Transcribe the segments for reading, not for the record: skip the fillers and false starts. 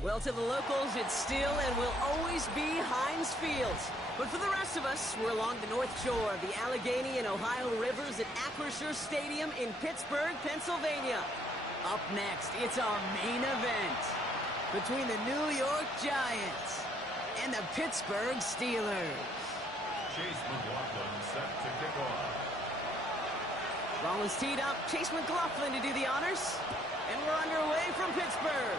Well, to the locals, it's still and will always be Heinz Field. But for the rest of us, we're along the North Shore of the Allegheny and Ohio Rivers at Acrisure Stadium in Pittsburgh, Pennsylvania. Up next, it's our main event between the New York Giants and the Pittsburgh Steelers. Chase McLaughlin set to kick off. Rollins teed up, Chase McLaughlin to do the honors. And we're underway from Pittsburgh.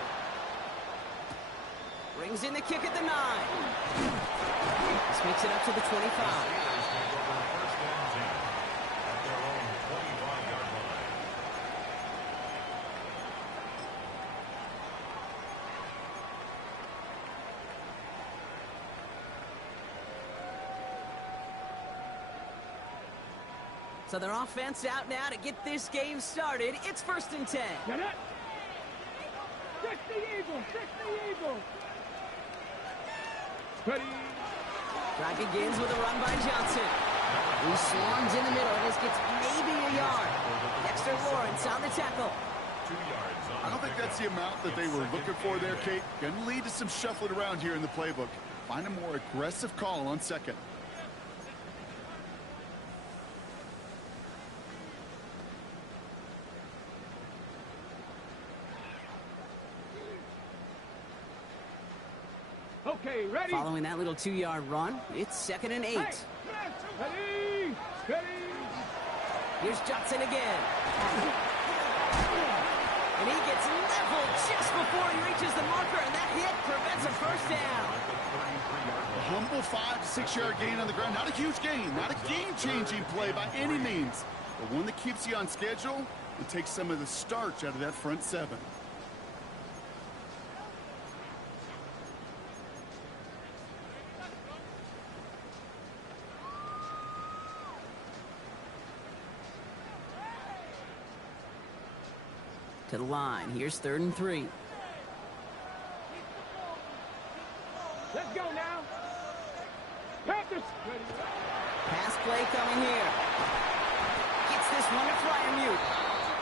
Brings in the kick at the 9. This makes it up to the 25. So their offense out now to get this game started. It's 1st and 10. Get it. 60 Eagles, 60 Eagles. Ready. Drive begins with a run by Johnson. He swarms in the middle. This gets maybe a yard. Dexter Lawrence on the tackle. 2 yards. I don't think that's the amount that they were looking for there, Kate. Going to lead to some shuffling around here in the playbook. Find a more aggressive call on 2nd. Okay, ready. Following that little 2-yard run, it's 2nd and 8. Hey, ready, steady. Here's Johnson again. And he gets leveled just before he reaches the marker, and that hit prevents a first down. A humble 5 to 6 yard gain on the ground. Not a huge gain, not a game-changing play by any means, but one that keeps you on schedule and takes some of the starch out of that front 7. To the line. Here's 3rd and 3. Let's go now. Panthers. Ready. Pass play coming here. Gets this one to Freiermuth.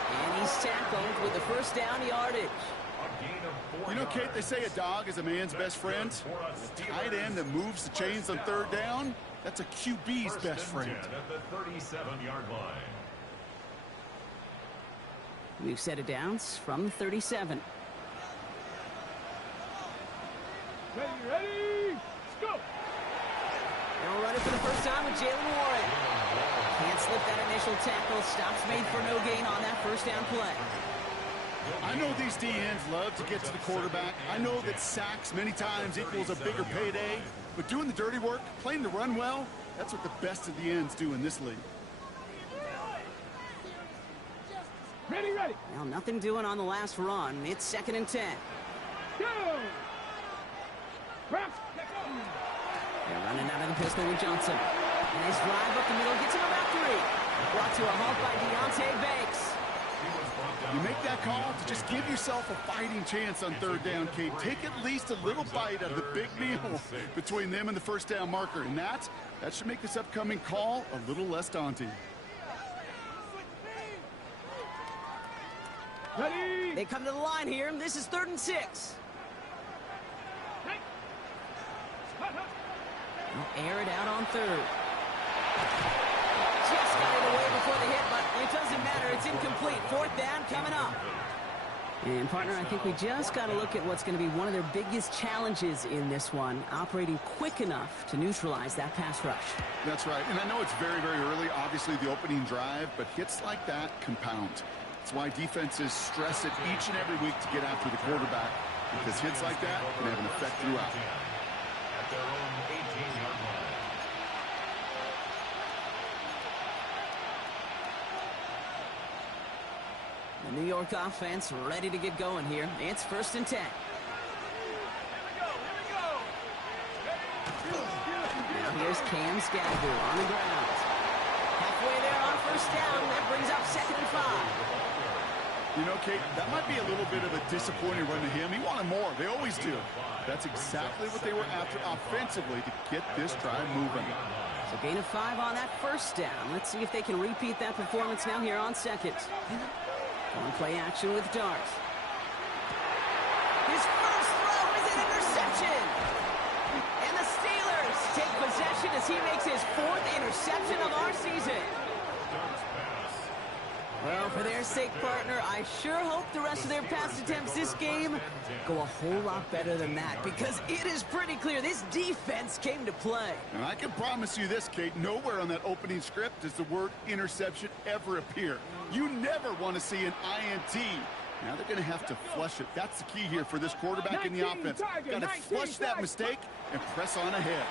And he's tackled with the first down yardage. A gain of 4 You know, Kate, yards. they say a dog is a man's best friend. A tight end that moves the chains on 3rd down, that's a QB's First best and friend. 10 at the 37-yard line. We've set it down from the 37. Ready, ready. Let's go. And we'll run it for the first time with Jaylen Warren. Can't slip that initial tackle. Stops made for no gain on that first down play. I know these DNs love to get to the quarterback. I know that sacks many times equals a bigger payday. But doing the dirty work, playing the run well, that's what the best of the ends do in this league. Ready, ready. Well, nothing doing on the last run. It's 2nd and 10. Go. Press. They're running out of the pistol with Johnson. And his drive up the middle gets him about 3. Brought to a halt by Deonte Banks. You make that call to just give yourself a fighting chance on 3rd down, Kate. Take at least a little bite out of the big meal between them and the first down marker. And that should make this upcoming call a little less daunting. Ready. They come to the line here. This is 3rd and 6. Hey. They'll air it out on 3rd. Just got it away before the hit, but it doesn't matter. It's incomplete. 4th down coming up. And, partner, I think we just got to look at what's going to be one of their biggest challenges in this one, operating quick enough to neutralize that pass rush. That's right. And I know it's very, very early, obviously, the opening drive, but hits like that compound. That's why defenses stress it each and every week to get after the quarterback, because hits like that can have an effect throughout. At their own 18-yard line. The New York offense ready to get going here. It's 1st and 10. Now here's Cam Skagoo on the ground. Halfway there on 1st down. That brings up 2nd and 5. You know, Kate, that might be a little bit of a disappointing run to him. He wanted more. They always do. That's exactly what they were after offensively to get this drive moving. So gain of 5 on that 1st down. Let's see if they can repeat that performance now here on 2nd. On play action with Dart. His first throw interception of our season. Well, for their sake, partner, I sure hope the rest of their pass attempts this game go a whole lot better than that, because it is pretty clear this defense came to play. And I can promise you this, Kate, nowhere on that opening script does the word interception ever appear. You never want to see an INT. Now they're going to have to flush it. That's the key here for this quarterback in the offense. Got to flush that mistake and press on ahead.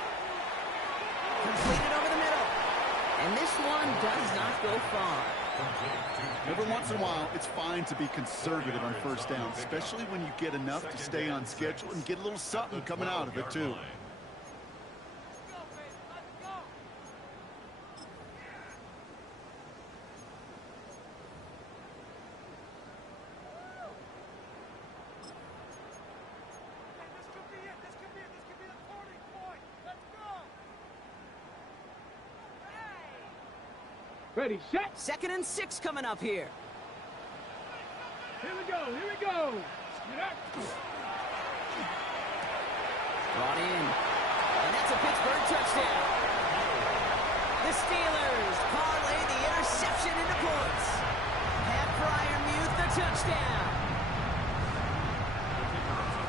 Completed over the middle. And this one does not go far. Every once in a while, it's fine to be conservative on first down, especially when you get enough to stay on schedule and get a little something coming out of it, too. Ready, set. 2nd and 6 coming up here. Here we go, here we go. Get up. Brought in. And that's a Pittsburgh touchdown. The Steelers parlay the interception into points. Pat Freiermuth the touchdown.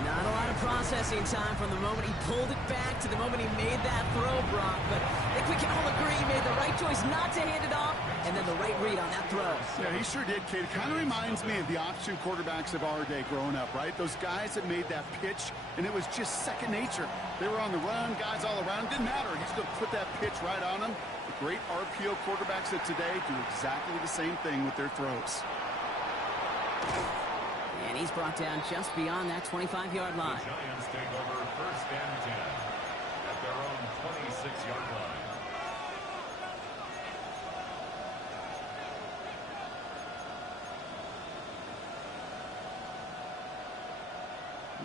Not a lot of processing time from the moment he pulled it back to the moment he made that throw, Brock. But I think we can all agree he made the right choice not to hand it off, and then the right read on that throw. Yeah, he sure did, Kate. It kind of reminds me of the option quarterbacks of our day growing up, right? Those guys that made that pitch, and it was just second nature. They were on the run, guys all around. Didn't matter. He's going to put that pitch right on them. The great RPO quarterbacks of today do exactly the same thing with their throws. And he's brought down just beyond that 25-yard line. The Giants take over 1st and 10 at their own 26-yard line.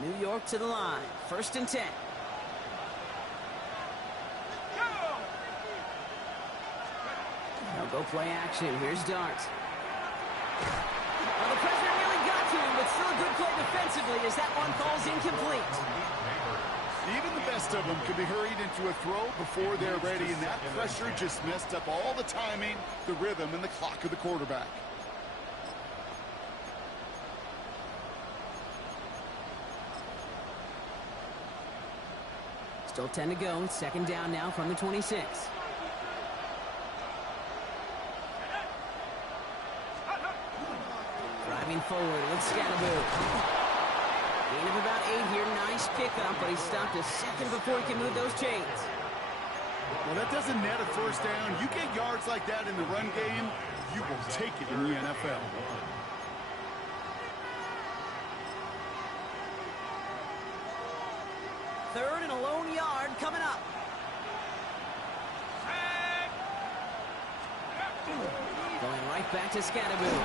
New York to the line. 1st and 10. Now go play action. Here's Dart. Well, the pressure nearly got to him, but still a good play defensively as that one falls incomplete. Even the best of them can be hurried into a throw before they're ready, and that pressure just messed up all the timing, the rhythm, and the clock of the quarterback. Still 10 to go. 2nd down now from the 26. Driving forward with Scatterboot. Gain of about 8 here. Nice pickup, but he stopped a second before he can move those chains. Well, that doesn't net a 1st down. You get yards like that in the run game, you will take it in the NFL. Third and a lone yard coming up. Going right back to Scatterboot.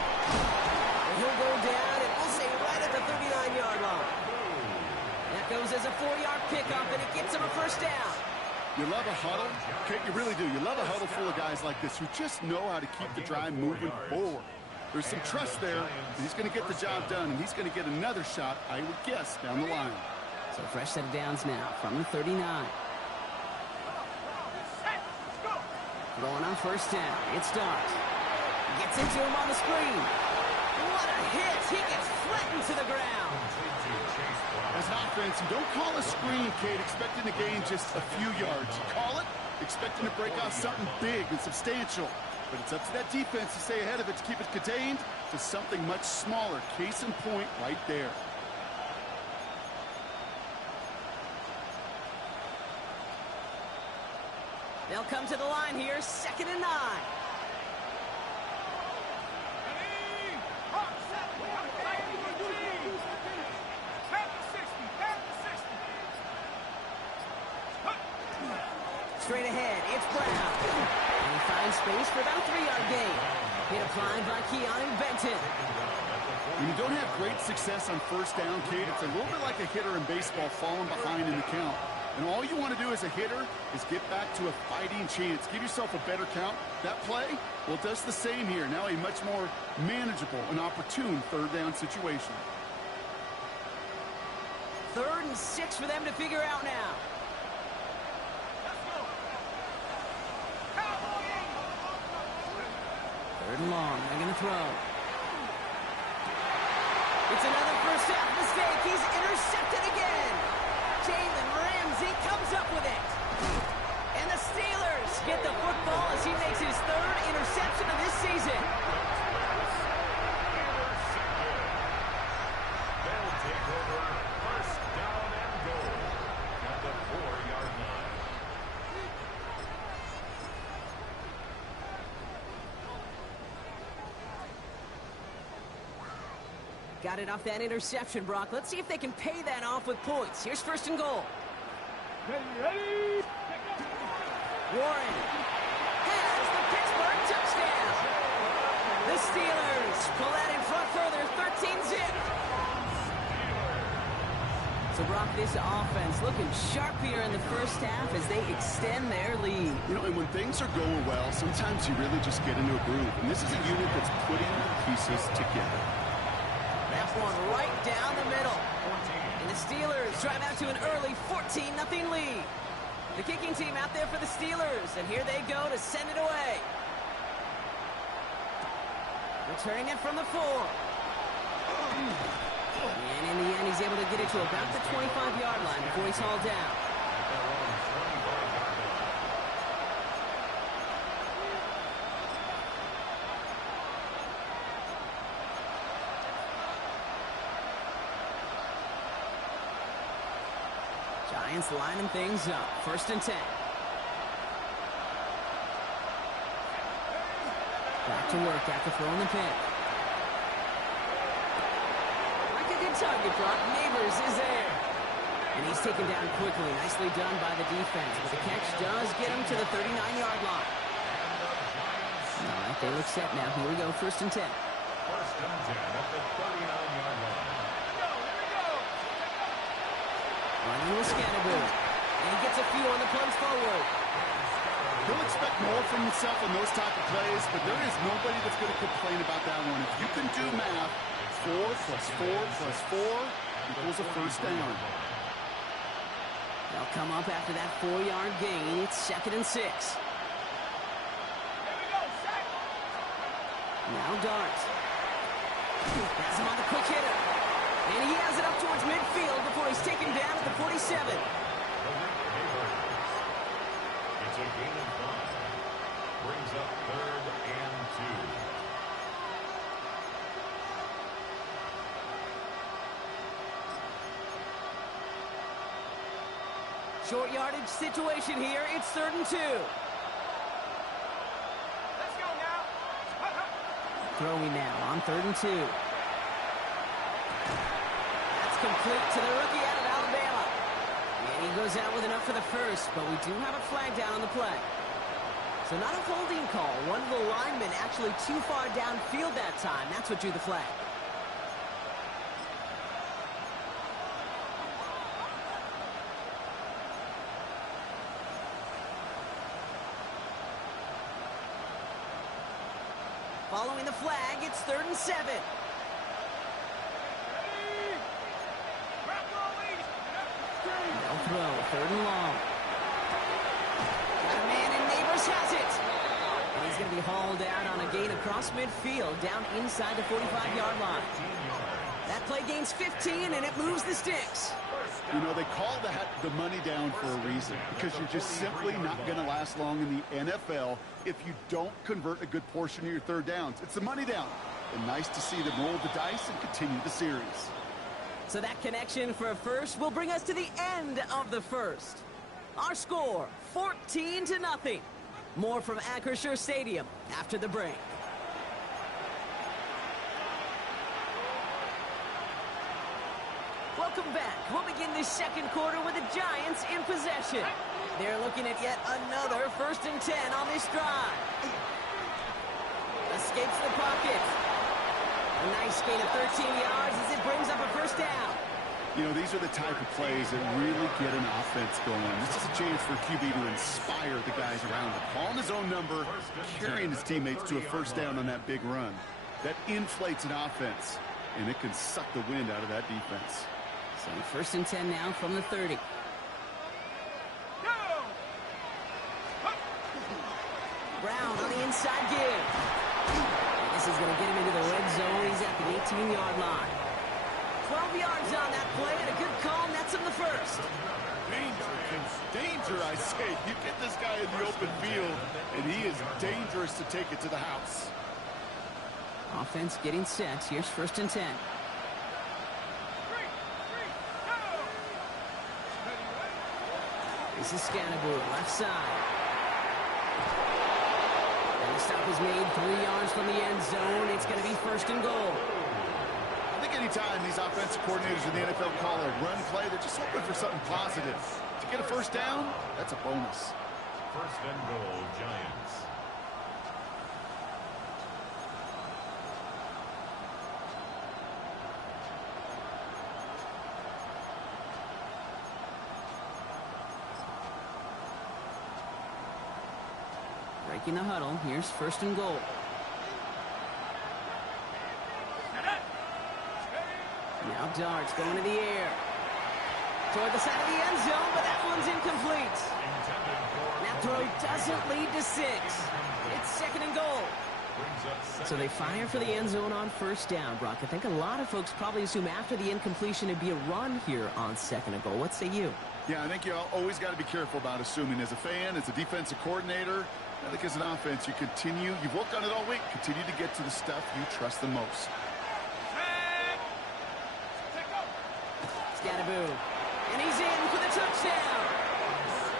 He'll go down, and we'll say right at the 39-yard line. That goes as a 4-yard pickup, and it gets him a 1st down. You love a huddle? Okay, you really do. You love a huddle full of guys like this who just know how to keep the drive moving forward. There's some trust there. He's going to get the job done, and he's going to get another shot, I would guess, down the line. So fresh set of downs now from the 39. Going on 1st down. It's Dart. Gets into him on the screen. What a hit. He gets flattened to the ground. As an offense, you don't call a screen, Kate, expecting to gain just a few yards. You call it expecting to break off something big and substantial. But it's up to that defense to stay ahead of it, to keep it contained to something much smaller. Case in point right there. They'll come to the line here, 2nd and 9. Straight ahead, it's Brown. And he finds space for about a 3-yard gain. Hit applied by Keanu Benton. When you don't have great success on 1st down, Kate, it's a little bit like a hitter in baseball falling behind in the count. And all you want to do as a hitter is get back to a fighting chance. Give yourself a better count. That play, well, it does the same here. Now a much more manageable and opportune 3rd down situation. 3rd and 6 for them to figure out now. Third and long. They're going to throw. It's another first half mistake. He's intercepted again. Jalen Ramsey comes up with it. And the Steelers get the football as he makes his third interception of this season. They'll take over first down and goal at the 4-yard line. Got it off that interception, Brock. Let's see if they can pay that off with points. Here's first and goal. Ready? Warren has the Pittsburgh touchdown. The Steelers pull that in front further, 13-zip. So, Brock, this offense looking sharp here in the first half as they extend their lead. You know, and when things are going well, sometimes you really just get into a groove. And this is a unit that's putting the pieces together. That one right down the middle. And the Steelers drive out to an early 14-0 lead. The kicking team out there for the Steelers, and here they go to send it away. Returning it from the 4. And in the end, he's able to get it to about the 25-yard line before he's hauled down. Giants lining things up. First and 10. Back to work after throwing the pick. Like a good target, Brock. Neighbors is there. And he's taken down quickly. Nicely done by the defense. But the catch does get him to the 39-yard line. All right, they look set now. Here we go. First and 10. First and 10 at the 39-yard line. Running with Scannaboo. And he gets a few on the plunge forward. He'll expect more from himself in those type of plays, but there is nobody that's going to complain about that one. If you can do math, 4 plus 4 plus 4 equals a first down. They'll come up after that 4-yard gain. It's second and 6. Now Dart. Has him on the quick hitter. And he has it up towards midfield before he's taken down at the 47. It's a gain of 1. Brings up third and 2. Short yardage situation here. It's third and 2. Let's go now. Throwing now on third and 2. Complete to the rookie out of Alabama. And he goes out with enough for the first, but we do have a flag down on the play. So not a holding call. One of the linemen actually too far downfield that time. That's what drew the flag. Following the flag, it's third and 7. They'll throw, third and long. Got a man, and Neighbors has it. And he's going to be hauled out on a gain across midfield, down inside the 45-yard line. That play gains 15, and it moves the sticks. You know, they call that the money down for a reason, because you're just simply not going to last long in the NFL if you don't convert a good portion of your third downs. It's the money down. And nice to see them roll the dice and continue the series. So that connection for a first will bring us to the end of the first. Our score, 14-0. More from Acrisure Stadium after the break. Welcome back. We'll begin this second quarter with the Giants in possession. They're looking at yet another first and 10 on this drive. Escapes the pocket. A nice gain of 13 yards as it brings up a first down. You know, these are the type of plays that really get an offense going. This is a chance for QB to inspire the guys around him. Calling his own number, carrying his teammates to a first down on that big run. That inflates an offense, and it can suck the wind out of that defense. So first and 10 now from the 30. Brown on the inside give. And this is going to get him into the red zone. He's at the 18-yard line. 12 yards on that play, and a good call nets him the first. Danger, I say. You get this guy in the open field, and he is dangerous to take it to the house. Offense getting set. Here's 1st and 10. This is Scannaboo, left side. And the stop is made 3 yards from the end zone. It's going to be 1st and goal. I think anytime these offensive coordinators in the NFL call a run play, they're just hoping for something positive. To get a first down, that's a bonus. 1st and goal, Giants. Breaking the huddle. Here's 1st and goal. Now darts going to the air. Toward the side of the end zone, but that one's incomplete. That throw doesn't lead to 6. It's 2nd and goal. So they fire for the end zone on 1st down, Brock. I think a lot of folks probably assume after the incompletion it'd be a run here on 2nd and goal. What say you? Yeah, I think you always got to be careful about assuming. As a fan, as a defensive coordinator, I think as an offense, you've worked on it all week, continue to get to the stuff you trust the most. Scannaboo. And he's in for the touchdown.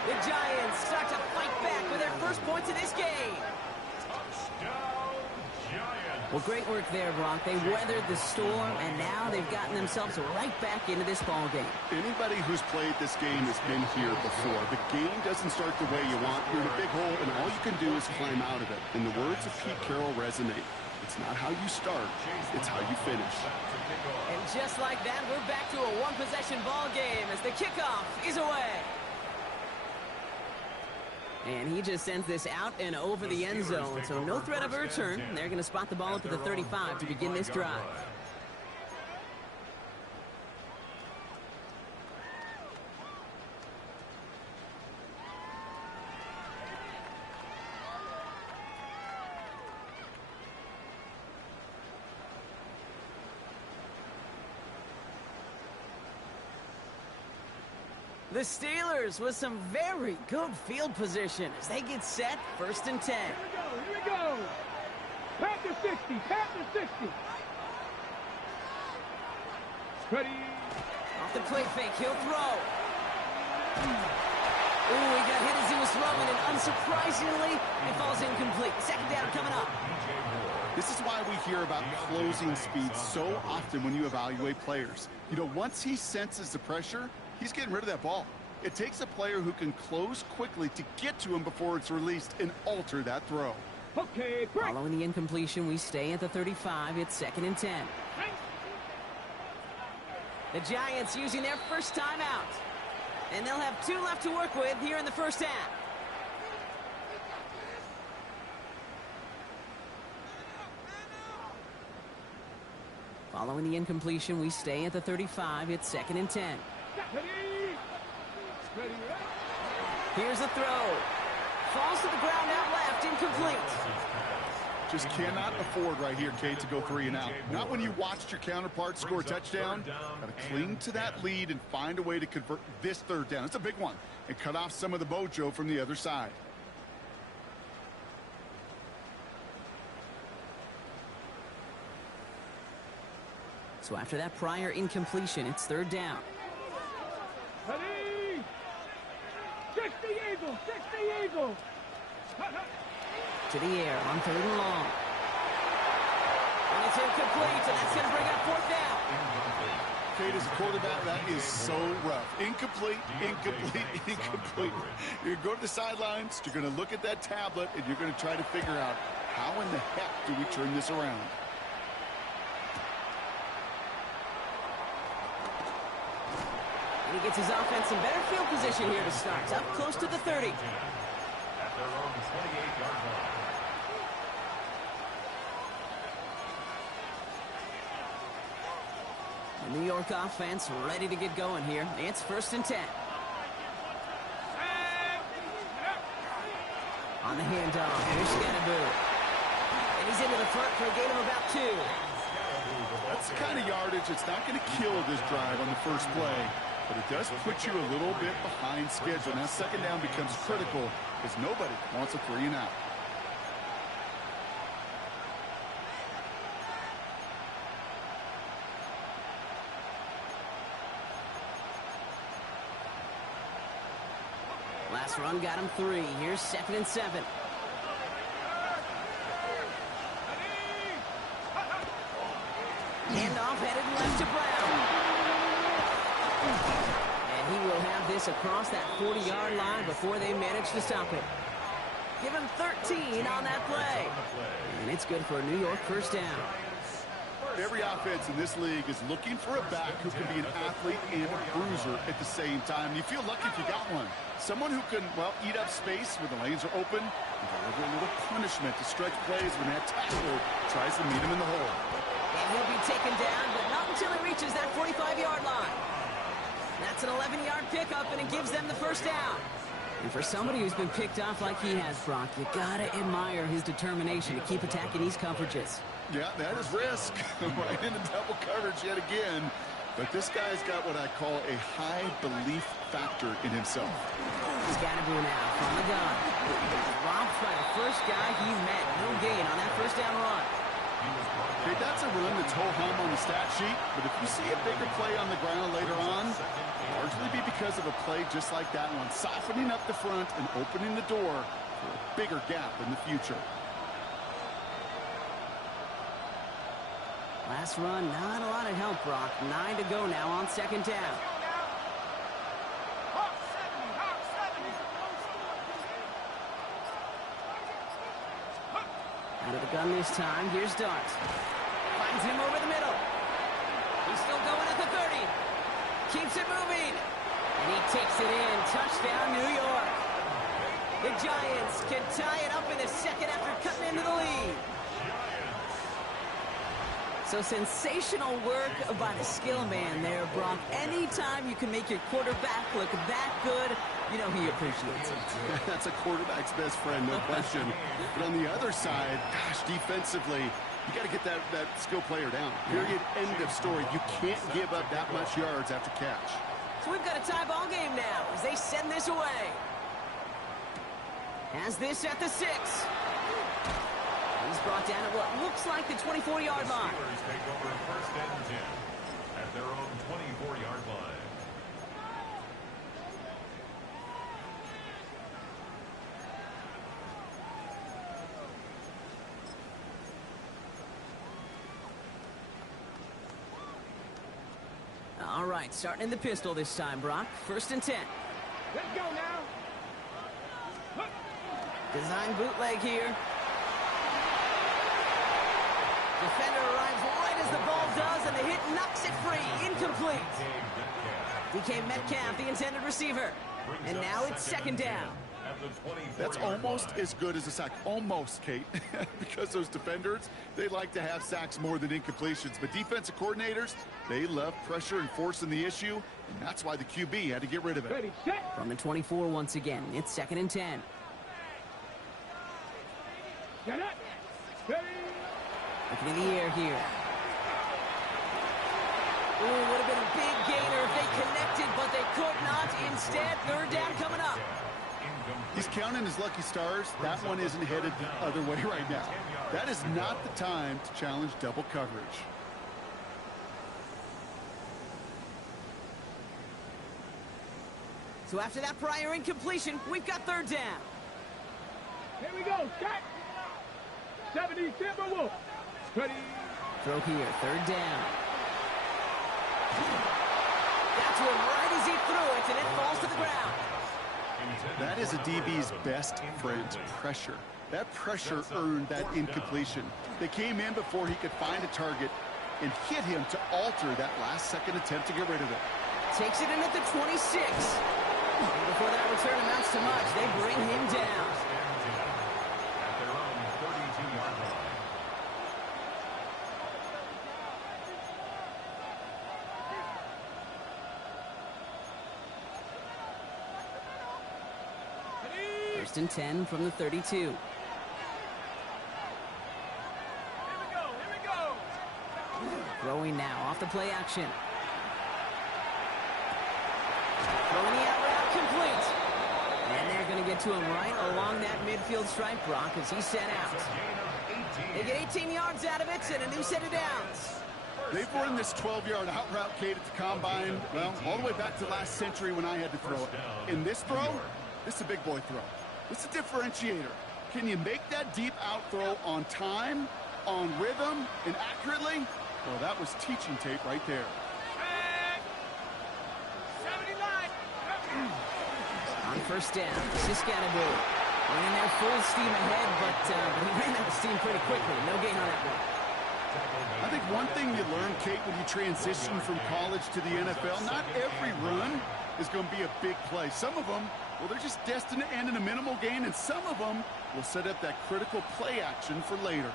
The Giants start to fight back with their first points of this game. Touchdown, Giants. Well, great work there, Brock. They weathered the storm, and now they've gotten themselves right back into this ball game. Anybody who's played this game has been here before. The game doesn't start the way you want. You're in a big hole, and all you can do is climb out of it. And the words of Pete Carroll resonate. It's not how you start, it's how you finish. And just like that, we're back to a one-possession ball game as the kickoff is away. And he just sends this out and over the end zone, so no threat of a return. They're going to spot the ball up at the 35 to begin this drive. The Steelers with some very good field position as they get set, 1st and 10. Here we go. Panther 60, Panther 60. Ready. Off the play fake, he'll throw. Ooh, he got hit as he was throwing, and unsurprisingly, it falls incomplete. 2nd down coming up. This is why we hear about closing speed so often when you evaluate players. You know, once he senses the pressure, he's getting rid of that ball. It takes a player who can close quickly to get to him before it's released and alter that throw. Okay, break. Following the incompletion, we stay at the 35. It's 2nd and 10. The Giants using their first timeout. And they'll have 2 left to work with here in the first half. Following the incompletion, we stay at the 35. It's 2nd and 10. Ready. Ready. Here's the throw. Falls to the ground out left, incomplete. Just cannot afford right here, Kate, to go 3 and out. Not when you watched your counterpart score a touchdown. Got to cling to that lead and find a way to convert this 3rd down. It's a big one. And cut off some of the mojo from the other side. So after that prior incompletion, it's 3rd down. Ready. 60 Eagles, 60 Eagles. To the air on 3rd and long. And it's incomplete, and that's going to bring up 4th down. Kate, as a quarterback, that is so rough. Incomplete, incomplete, incomplete. You're going to go to the sidelines, you're going to look at that tablet, and you're going to try to figure out how in the heck do we turn this around. And he gets his offense in better field position here to start. Up close to the 30. At their own 28-yard line. The New York offense ready to get going here. It's 1st and 10. On the handoff, here's Scannaboo. And And he's into the front for a gain of about 2. That's the kind of yardage that's not going to kill this drive on the first play, but it does put you a little bit behind schedule. Now second down becomes critical because nobody wants a 3 and out. Last run got him 3. Here's 2nd and 7. Handoff headed left to Brown. And he will have this across that 40-yard line before they manage to stop it. Give him 13 on that play. And it's good for a New York first down. Every offense in this league is looking for a back who can be an athlete and a bruiser at the same time. You feel lucky if you got one. Someone who can, well, eat up space when the lanes are open and deliver a little punishment to stretch plays when that tackler tries to meet him in the hole. And he'll be taken down, but not until he reaches that 45-yard line. That's an 11-yard pickup, and it gives them the first down. And for somebody who's been picked off like he has, Brock, you gotta admire his determination to keep attacking these coverages. Yeah, that is risk. Right into double coverage yet again. But this guy's got what I call a high belief factor in himself. He's got to do now from the gun. Robbed by the first guy he met. No gain on that first down run. Okay, that's a run that's ho-hum on the stat sheet. But if you see a bigger play on the ground later on, largely be because of a play just like that one, softening up the front and opening the door for a bigger gap in the future. Last run, not a lot of help, Brock. 9 to go now on second down. Out of the gun this time. Here's Dart. Finds him over the middle. He's still going at the 30. Keeps it moving. And he takes it in. Touchdown, New York. The Giants can tie it up in the second after cutting into the lead. So sensational work by the skill man there, Brock. Anytime you can make your quarterback look that good, you know he appreciates it. That's a quarterback's best friend, no question. But on the other side, gosh, defensively, you got to get that skill player down. Period. End of story. You can't give up that much yards after catch. So we've got a tie ball game now as they send this away. Has this at the 6. He's brought down at what looks like the 24-yard line. Steelers take over first and 10 at their own 24-yard line. All right, starting in the pistol this time, Brock. First and 10. Let's go now. Design bootleg here. Defender arrives right as the ball does, and the hit knocks it free. Incomplete. DK Metcalf, the intended receiver. And now it's second down. That's almost as good as a sack. Almost, Kate. Because those defenders, they like to have sacks more than incompletions. But defensive coordinators, they love pressure and forcing the issue. And that's why the QB had to get rid of it. Ready, set. From the 24 once again, it's second and 10. Get up. Ready. Looking in the air here. Ooh, would have been a big gainer if they connected, but they could not. Instead, third down coming up. He's counting his lucky stars. That one isn't headed the other way right now. That is not the time to challenge double coverage. So after that prior incompletion, we've got third down. Here we go. Set. 70 Timberwolves. Ready. Throw here, third down. That's one right as he threw it, and it falls to the ground. That is a DB's best friend, pressure. That pressure earned that incompletion. They came in before he could find a target and hit him to alter that last-second attempt to get rid of it. Takes it in at the 26. And before that return amounts to much, they bring him down. At their own 32-yard line. First and 10 from the 32. throwing now off the play action. Throwing the out route complete. And they're going to get to him right along that midfield stripe, Brock, as he's set out. They get 18 yards out of it and a new set of downs. They've run this 12-yard out route, Kate, at the combine, well, all the way back to last century when I had to throw it. In this throw, this is a big boy throw. This is a differentiator. Can you make that deep out throw on time, on rhythm, and accurately? Well, that was teaching tape right there. 79. On first down, Siskanabu running there full steam ahead, but he ran out of steam pretty quickly. No gain on that one. I think one thing you learn, Kate, when you transition from college to the NFL, not every run is going to be a big play. Some of them, well, they're just destined to end in a minimal gain, and some of them will set up that critical play action for later.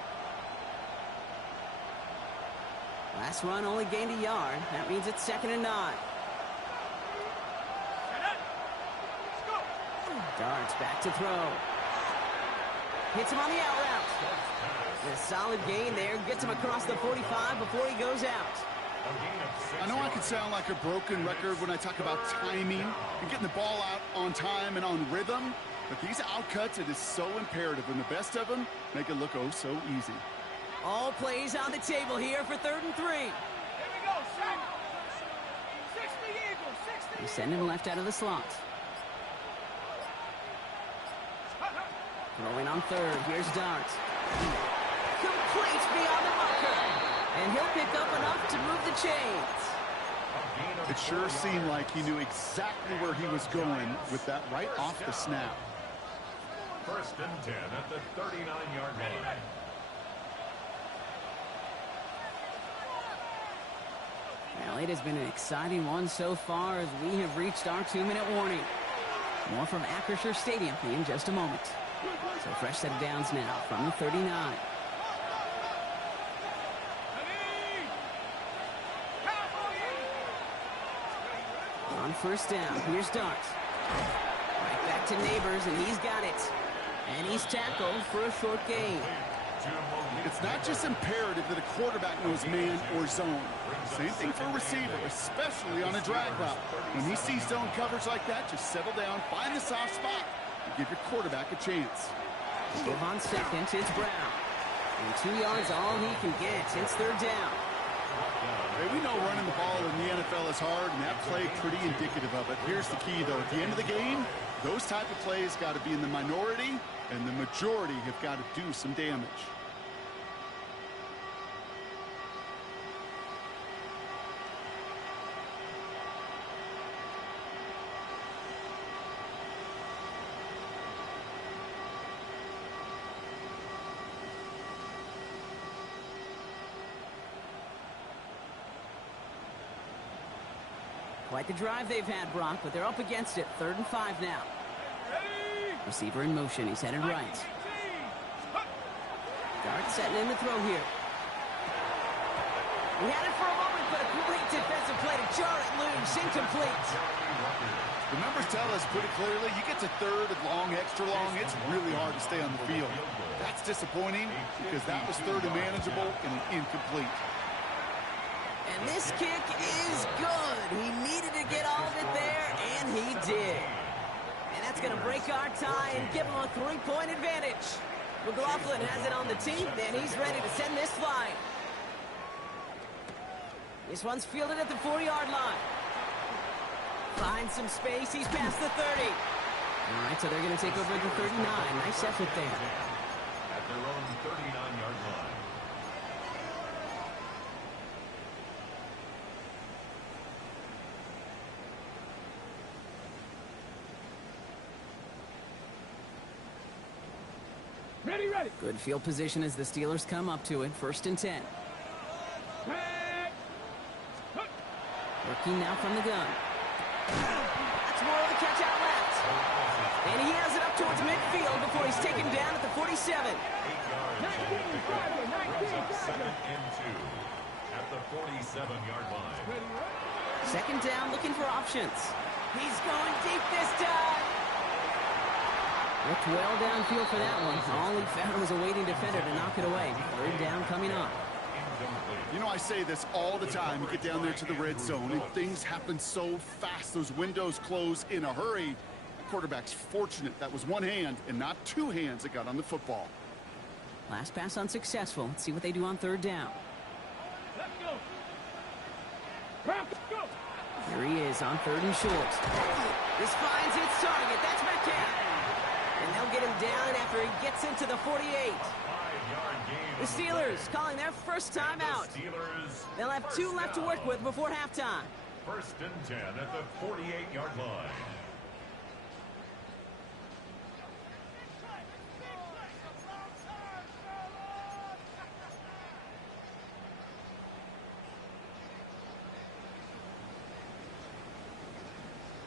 Last run only gained a yard. That means it's 2nd and 9. Darts back to throw. Hits him on the out route. A solid gain there. Gets him across the 45 before he goes out. I know I can sound like a broken record when I talk about timing and getting the ball out on time and on rhythm, but these outcuts, it is so imperative, and the best of them make it look oh so easy. All plays on the table here for 3rd and 3. Here we go, set. 60 Eagles, 60. They send him left out of the slot. Throwing on 3rd. Here's Dart. Complete beyond the marker. And he'll pick up enough to move the chains. It sure seemed like he knew exactly where he was going with that right off the snap. 1st and 10 at the 39-yard line. Well, it has been an exciting one so far as we have reached our 2-minute warning. More from Acrisure Stadium in just a moment. So fresh set of downs now from the 39. On first down, here's Dart. Right back to Neighbors, and he's got it. And he's tackled for a short gain. It's not just imperative that a quarterback knows man or zone. Same thing for a receiver, especially on a drag route. When he sees zone coverage like that, just settle down, find the soft spot, and give your quarterback a chance. Give on 2nd, it's Brown. And 2 yards all he can get. It's 3rd down. Hey, we know running the ball in the NFL is hard, and that play pretty indicative of it. Here's the key, though. At the end of the game, those type of plays got to be in the minority, and the majority have got to do some damage. Quite the drive they've had, Brock, but they're up against it. 3rd and 5 now. Receiver in motion. He's headed right. Dart setting in the throw here. He had it for a moment, but a great defensive play to jar it loose. Incomplete. The numbers tell us pretty clearly, you get to 3rd and long, extra long, it's really hard to stay on the field. That's disappointing because that was 3rd and manageable and an incomplete. And this kick is good. He needed to get all of it there, and he did. And that's going to break our tie and give him a 3-point advantage. McLaughlin has it on the tee, and he's ready to send this flying. This one's fielded at the 40-yard line. Finds some space. He's past the 30. All right, so they're going to take over the 39. Nice effort there. At their own 39-yard line. Ready, ready. Good field position as the Steelers come up to it. 1st and 10. Working now from the gun. That's more of the catch out left. And he has it up towards midfield before he's taken down at the 47. 8 yards. 2nd and 2 at the 47-yard line. 2nd down, looking for options. He's going deep this time. Looked well downfield for that one. All he found was a waiting defender to knock it away. 3rd down coming up. incomplete. You know, I say this all the time. You get down there to the red zone, and things happen so fast. Those windows close in a hurry. The quarterback's fortunate that was one hand and not two hands that got on the football. Last pass unsuccessful. Let's see what they do on third down. Let's go. Let's go. Here he is on third and short. This finds its target. That's Metcalf. And they'll get him down after he gets into the 48. 5-yard gain. The Steelers calling their first time out. Steelers. They'll have 2 left to work with before halftime. 1st and 10 at the 48-yard line.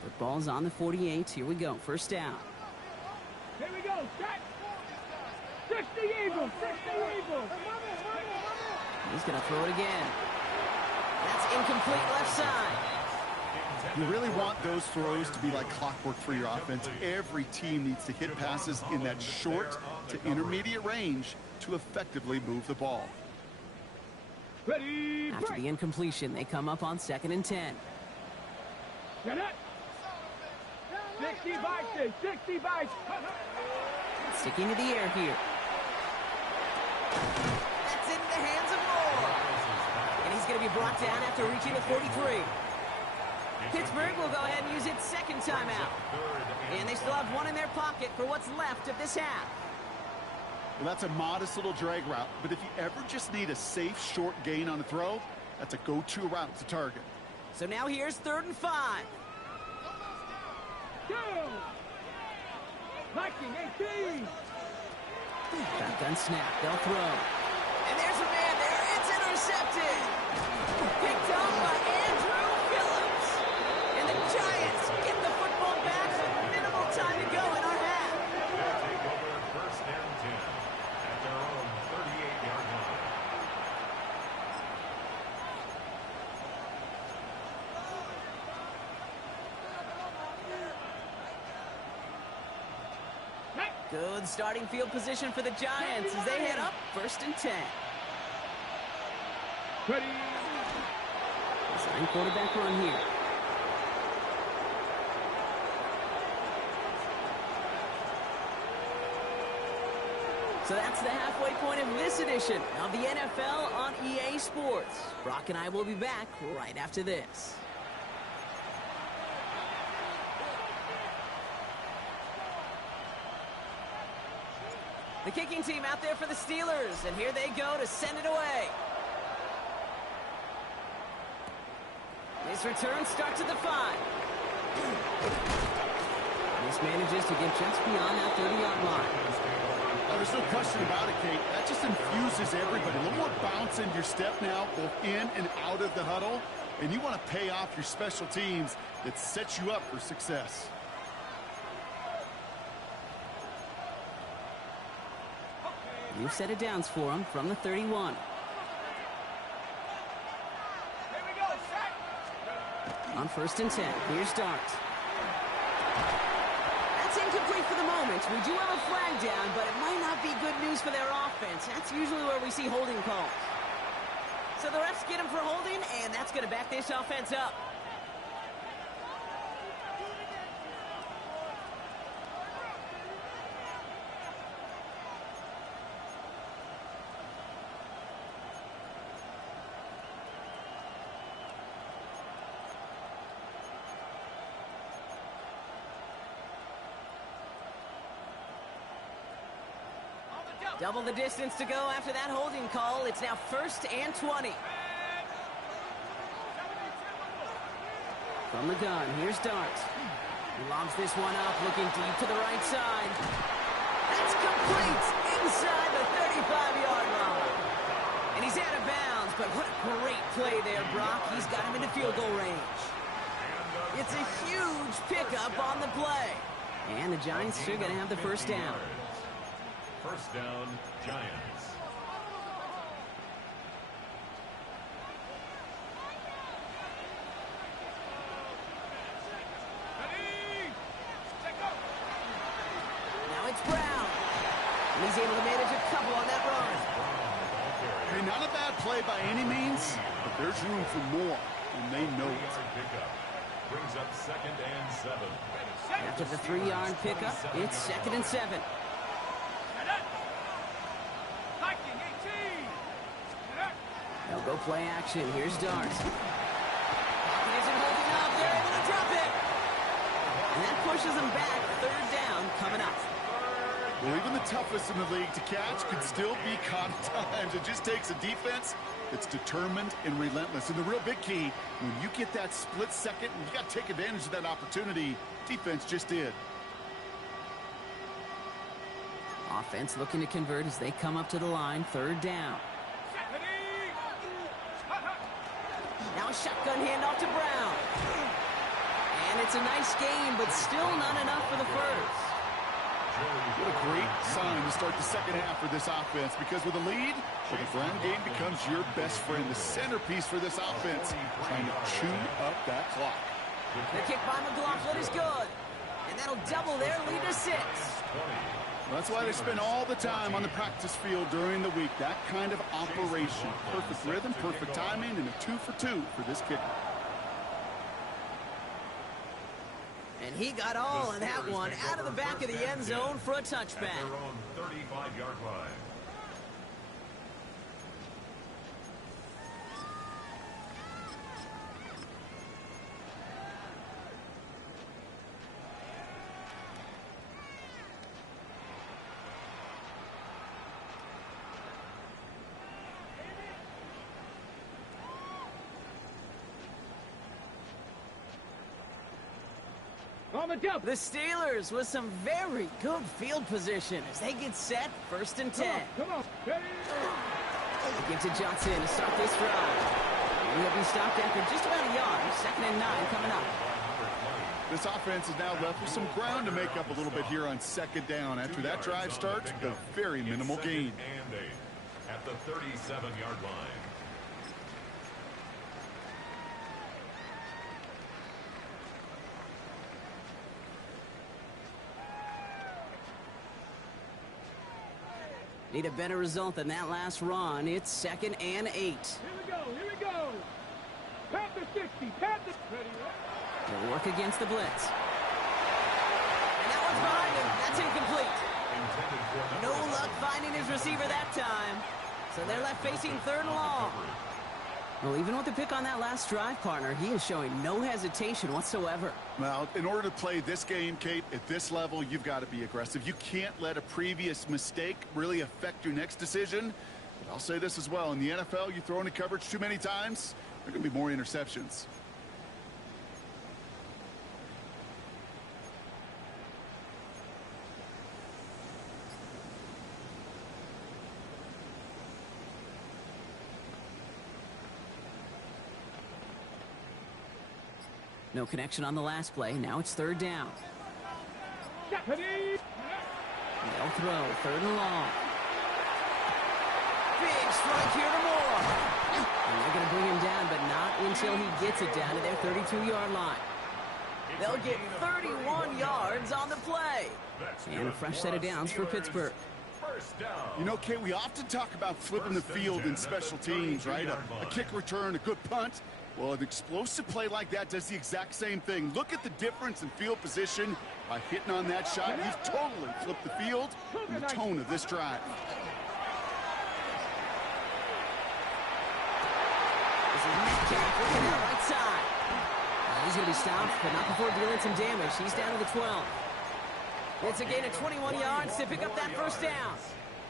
The ball's on the 48. Here we go. First down. Here we go. Set. 60 Eagles. 60 Eagles. He's going to throw it again. That's incomplete left side. You really want those throws to be like clockwork for your offense. Every team needs to hit passes in that short to intermediate range to effectively move the ball. Ready. After the incompletion, they come up on 2nd and 10. Get it. 60 bites. 60 bites. Sticking to the air here. That's in the hands of Moore. And he's going to be brought down after reaching the 43. Pittsburgh will go ahead and use its second timeout. And they still have one in their pocket for what's left of this half. Well, that's a modest little drag route, but if you ever just need a safe short gain on a throw, that's a go-to route to target. So now here's 3rd and 5. Go. Viking 18. Shotgun snap. They'll throw. And there's a man there. It's intercepted. Picked up by Andrew Phillips. And the Giants get the football back with minimal time to go in our half. They'll take over 1st and 10 at their own 38-yard line. Good starting field position for the Giants as they head up 1st and 10. Ready. Design quarterback run here. So that's the halfway point of this edition of the NFL on EA Sports. Brock and I will be back right after this. The kicking team out there for the Steelers, and here they go to send it away. This return starts at the 5. This manages to get just beyond that 30-yard line. There's no question about it, Kate. That just infuses everybody. A little more bounce in your step now, both in and out of the huddle. And you want to pay off your special teams that sets you up for success. New set of downs for him from the 31. Here we go. Set. On 1st and 10, here's Dart. That's incomplete for the moment. We do have a flag down, but it might not be good news for their offense. That's usually where we see holding calls. So the refs get him for holding, and that's going to back this offense up. Double the distance to go after that holding call. It's now 1st and 20. From the gun, here's Dart. He lobs this one up, looking deep to the right side. That's complete inside the 35-yard line. And he's out of bounds, but what a great play there, Brock. He's got him into field goal range. It's a huge pickup on the play. And the Giants are going to have the first down. 1st down, Giants. Ready. Check up. Now it's Brown. And he's able to manage a couple on that run. Okay, not a bad play by any means, but there's room for more, and they know it. Pickup brings up 2nd and 7. After the 3-yard pickup, it's 2nd and 7. They'll go play action. Here's Darts. Pocket isn't holding up. They're able to drop it. And that pushes them back. 3rd down coming up. Well, even the toughest in the league to catch could still be caught at times. It just takes a defense that's determined and relentless. And the real big key, when you get that split second, you got to take advantage of that opportunity. Defense just did. Offense looking to convert as they come up to the line. 3rd down. Now a shotgun handoff to Brown. And it's a nice game, but still not enough for the first. What a great sign to start the second half for this offense, because with a lead, well, the ground game becomes your best friend, the centerpiece for this offense, trying to chew up that clock. The kick by McLaughlin is good. And that'll double their lead to 6. Well, that's why they spend all the time on the practice field during the week. That kind of operation. Perfect rhythm, perfect timing, and a 2-for-2 for this kicker. And he got all of that one out of the back of the end zone for a touchback. At their own 35-yard line. On the jump. The Steelers with some very good field position as they get set. 1st and 10. Come on. Ready? They get to Johnson to start this drive. And he'll be stopped after just about a yard. 2nd and 9 coming up. This offense is now left with some ground to make up a little bit here on 2nd down. After that drive starts, a very minimal gain. And 8 at the 37-yard line. Need a better result than that last run. It's 2nd and 8. Here we go. Here we go. Panther 60. Panther. Ready, They'll work against the blitz. And that one's behind him. That's incomplete. No luck finding his receiver that time. So they're left facing 3rd and long. Well, even with the pick on that last drive, partner, he is showing no hesitation whatsoever. Well, in order to play this game, Kate, at this level, you've got to be aggressive. You can't let a previous mistake really affect your next decision. But I'll say this as well. In the NFL, you throw into coverage too many times, there are going to be more interceptions. No connection on the last play. Now it's 3rd down. ready. They'll throw. 3rd and long. Big strike here to Moore. And they're going to bring him down, but not until he gets it down to their 32-yard line. They'll get 31 yards on the play. And a fresh set of downs for Pittsburgh. You know, Kate, we often talk about flipping the field in special teams, right? A kick return, a good punt. Well, an explosive play like that does the exact same thing. Look at the difference in field position by hitting on that shot. He's totally flipped the field and the tone of this drive. This is Metcalf looking out right side. He's going to be stopped, but not before dealing some damage. He's down to the 12. It's a gain of 21 yards to pick up that 1st down.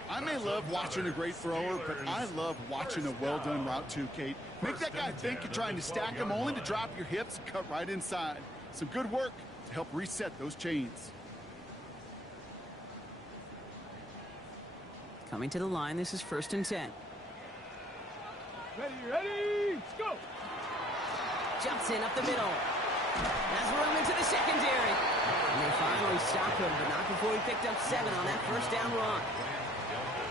I may love watching a great thrower, but I love watching a well-done route too, Kate. Make that guy think you're trying to stack him, only to drop your hips and cut right inside. Some good work to help reset those chains. Coming to the line, this is 1st and 10. Ready, let's go. Jumps in up the middle. Has room into the secondary. And they finally stop him, but not before he picked up 7 on that 1st down run.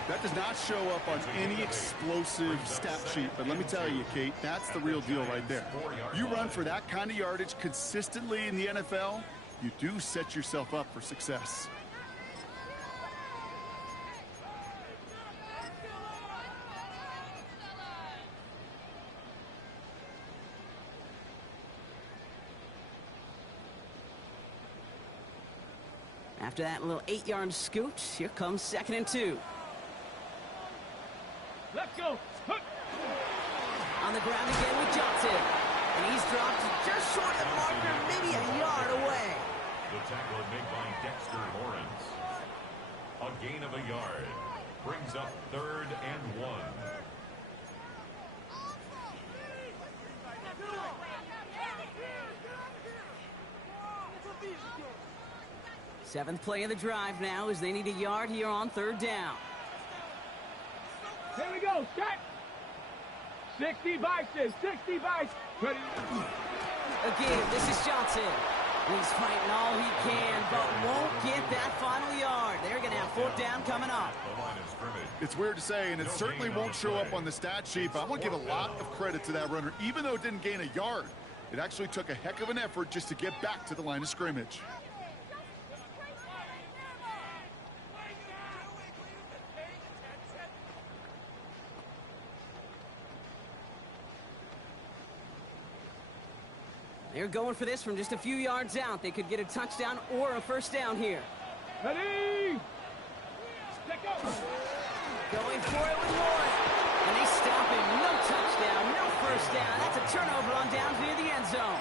That does not show up on any explosive stat sheet, but let me tell you, Kate, that's the real deal right there. You run for that kind of yardage consistently in the NFL, you do set yourself up for success. After that little 8-yard scoot, here comes 2nd and 2. Let's go. Hook. On the ground again with Johnson. And he's dropped just short of marker, maybe a yard away. The tackle made by Dexter Lawrence. A gain of a yard. Brings up 3rd and 1. Seventh play of the drive now as they need a yard here on 3rd down. Here we go. Set. 60 biceps. 60 biceps. Ready. Again, this is Johnson. He's fighting all he can, but won't get that final yard. They're going to have 4th down coming up. The line of scrimmage. It's weird to say, and it certainly won't show up on the stat sheet, but I want to give a lot of credit to that runner. Even though it didn't gain a yard, it actually took a heck of an effort just to get back to the line of scrimmage. They're going for this from just a few yards out. They could get a touchdown or a 1st down here. Ready. Check up. Going for it with Lloyd. And they stop him. No touchdown, no 1st down. That's a turnover on downs near the end zone.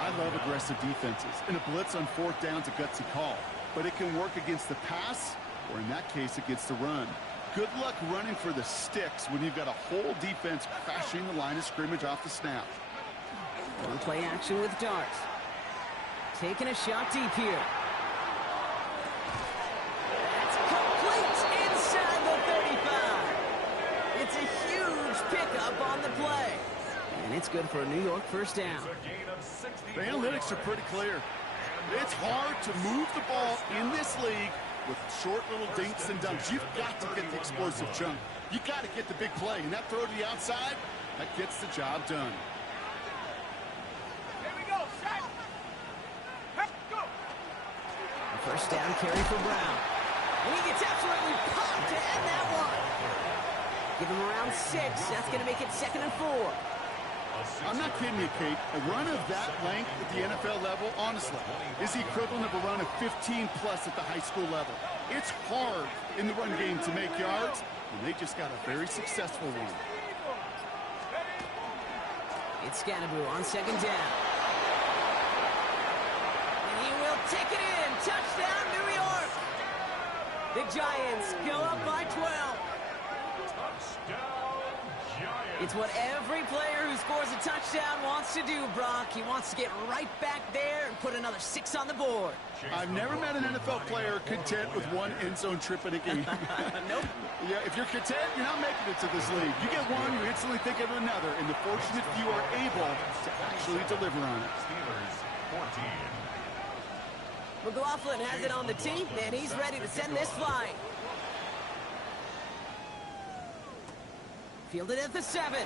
I love aggressive defenses, and a blitz on 4th down's a gutsy call. But it can work against the pass, or in that case, against the run. Good luck running for the sticks when you've got a whole defense crashing the line of scrimmage off the snap. One play action with Darts. Taking a shot deep here. That's complete inside the 35. It's a huge pickup on the play. And it's good for a New York 1st down. The analytics are pretty clear. It's hard to move the ball in this league with short little dinks and dunks. You've got to get the explosive chunk. You've got to get the big play. And that throw to the outside, that gets the job done. A 1st down carry for Brown. And he gets absolutely pumped to end that one. Give him around 6. That's going to make it 2nd and 4. I'm not kidding you, Kate. A run of that length at the NFL level, honestly, is the equivalent of a run of 15-plus at the high school level. It's hard in the run game to make yards, and they just got a very successful one. It's Scannaboo on 2nd down. And he will take it in. Touchdown, New York. The Giants go up by 12. It's what every player who scores a touchdown wants to do, Brock. He wants to get right back there and put another 6 on the board. I've never met an NFL player content with one end zone trip in a game. Nope. Yeah, if you're content, you're not making it to this league. You get one, you instantly think of another, and the fortunate few are able to actually deliver on it. Steelers 14. McLaughlin has it on the tee, and he's ready to send this flying. Fielded at the 7.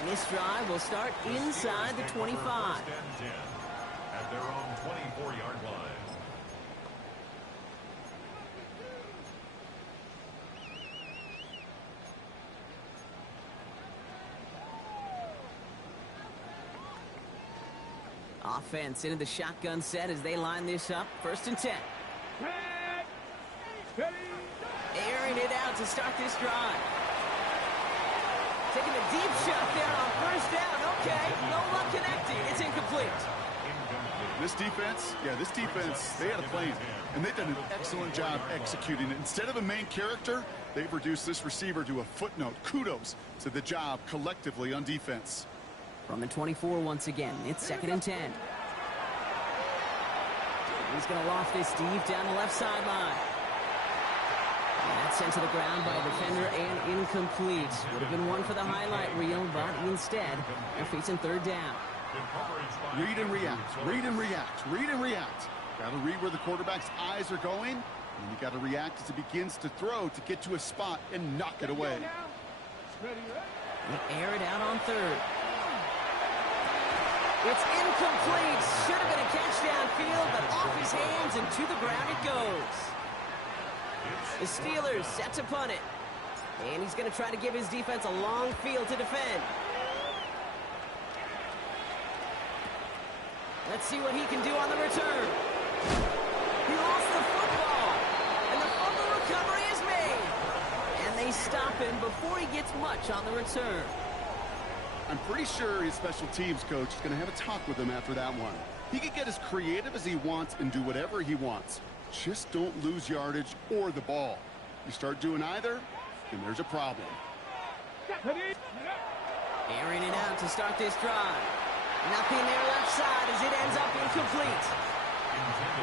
And this drive will start inside the 25. 1st and 10 at their own 24-yard line. Offense into the shotgun set as they line this up. 1st and 10. Airing it out to start this drive. Taking a deep shot there on 1st down. Okay, no luck connecting. It's incomplete. This defense, they had a plan, and they've done an excellent job executing it. Instead of a main character, they've reduced this receiver to a footnote. Kudos to the job collectively on defense. From the 24 once again, it's 2nd and 10. He's going to loft this deep down the left sideline. That's sent to the ground by a defender and incomplete. Would have been one for the highlight reel, but instead, they're facing 3rd down. Read and react, read and react, read and react. Got to read where the quarterback's eyes are going, and you got to react as it begins to throw to get to a spot and knock it away. They air it out on 3rd. It's incomplete. Should have been a catch downfield, but off his hands and to the ground it goes. The Steelers set to punt it. And he's going to try to give his defense a long field to defend. Let's see what he can do on the return. He lost the football. And the fumble recovery is made. And they stop him before he gets much on the return. I'm pretty sure his special teams coach is going to have a talk with him after that one. He can get as creative as he wants and do whatever he wants. Just don't lose yardage or the ball. You start doing either, and there's a problem. Airing it out to start this drive. Nothing there left side as it ends up incomplete.